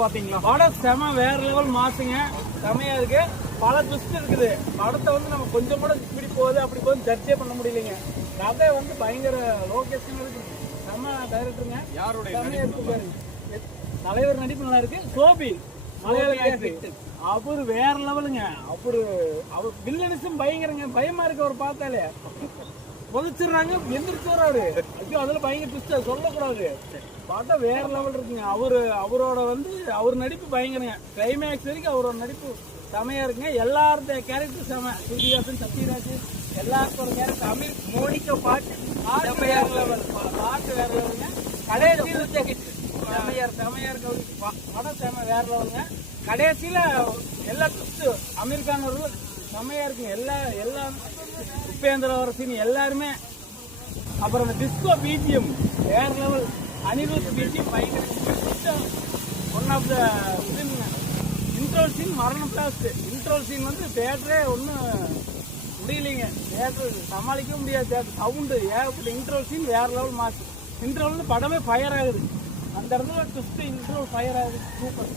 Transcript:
பாத்தீங்களா படம் செம வேற லெவல் மாசுங்க. செமையா இருக்கு. பல ட்விஸ்ட் இருக்குது. படத்தை வந்து நம்ம கொஞ்சம் கூட இப்படி போகுது அப்படி போகுது ஜட்ஜே பண்ண முடியலைங்க. கதை வந்து பயங்கர லோகேஷன் இருக்கு. செம டைரக்டருங்க. யாருடைய தலைவர் நடிப்பு நல்லா இருக்கு. சோபி அவரு வேற லெவலுங்க. அவர் வில்லனிசம் பயங்கரங்க. பயமா இருக்கு அவர் பார்த்தாலே. புதைச்சிடுறாங்க எந்திரிச்சு வராரு. ஐயோ அதுல பயங்கர ட்விஸ்ட் சொல்லக்கூடாது. பார்த்தா வேற லெவல் இருக்குங்க. அவரோட வந்து அவர் நடிப்பு பயங்கரங்க. கிளைமேக்ஸ் வரைக்கும் அவரோட நடிப்பு செமையா இருக்குங்க. எல்லாருடைய கேரக்டர் செம. ஸ்ருதிஹாசன், சத்யராஜ் எல்லாருக்கும் ஒரு கேரக்டர். அமீர் மோனிகா பாட்டு வேற லெவல். பாட்டு வேற லெவலுங்க. கடைசியில் செமையா இருக்கு. படம் செம வேற லெவலுங்க. கடைசியில எல்லா ட்விஸ்ட் அமீர் கான் அவர்கள் செமையா இருக்குங்க. எல்லா உபேந்திர வரசின் எல்லாருமே. அப்புறம் அந்த டிஸ்கோ பிஜிஎம் வேற லெவல். அனிருத் பிஜிஎம் பயங்கர. ஒன் ஆஃப் த இன்ட்ரோல் சீன் மரண பிளாஸ்ட். இன்ட்ரோல் சீன் வந்து தியேட்டரே ஒன்றும் முடியலைங்க. தியேட்டர் சமாளிக்க முடியாது. தியேட்டர் சவுண்டு ஏகப்பட்ட. இன்ட்ரோல் சீன் வேற லெவல் மாசு. இன்ட்ரோல் வந்து படமே ஃபயர் ஆகுது. அந்த இடத்துல ட்விஸ்ட் இன்ட்ரோல் ஃபயர் ஆகுது. சூப்பர்.